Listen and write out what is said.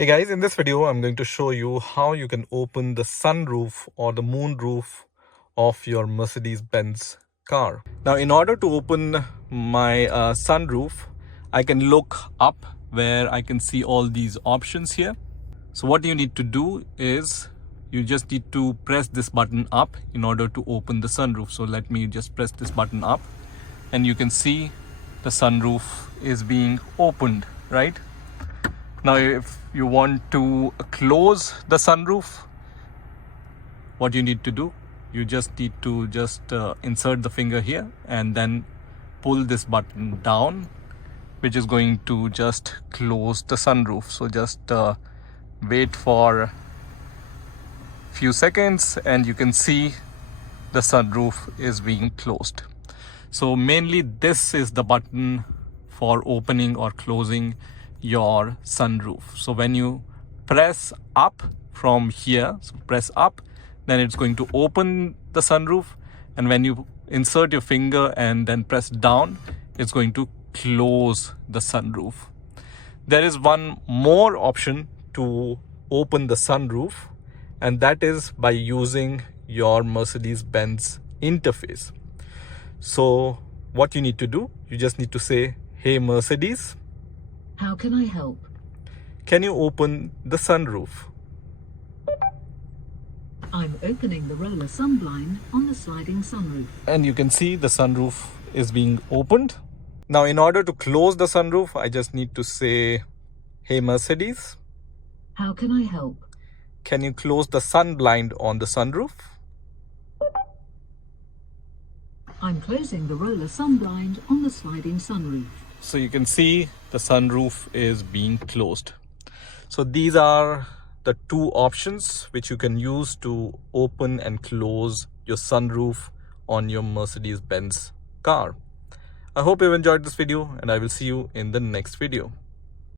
Hey guys, in this video I'm going to show you how you can open the sunroof or the moonroof of your Mercedes-Benz car. Now in order to open my sunroof, I can look up where I can see all these options here. So what you need to do is you just need to press this button up in order to open the sunroof. So let me just press this button up and you can see the sunroof is being opened, right? Now, if you want to close the sunroof, what you need to do, you just need to insert the finger here and then pull this button down, which is going to just close the sunroof. So just wait for a few seconds and you can see the sunroof is being closed. So mainly this is the button for opening or closing your sunroof. So when you press up from here, so press up, then it's going to open the sunroof, and when you insert your finger and then press down, it's going to close the sunroof. There is one more option to open the sunroof, and that is by using your Mercedes-Benz interface. So what you need to do, you just need to say, "Hey Mercedes, how can I help? Can you open the sunroof?" I'm opening the roller sunblind on the sliding sunroof. And you can see the sunroof is being opened. Now in order to close the sunroof, I just need to say, "Hey Mercedes, how can I help? Can you close the sun blind on the sunroof?" I'm closing the roller sunblind on the sliding sunroof. So you can see the sunroof is being closed. So these are the two options which you can use to open and close your sunroof on your Mercedes-Benz car. I hope you've enjoyed this video and I will see you in the next video.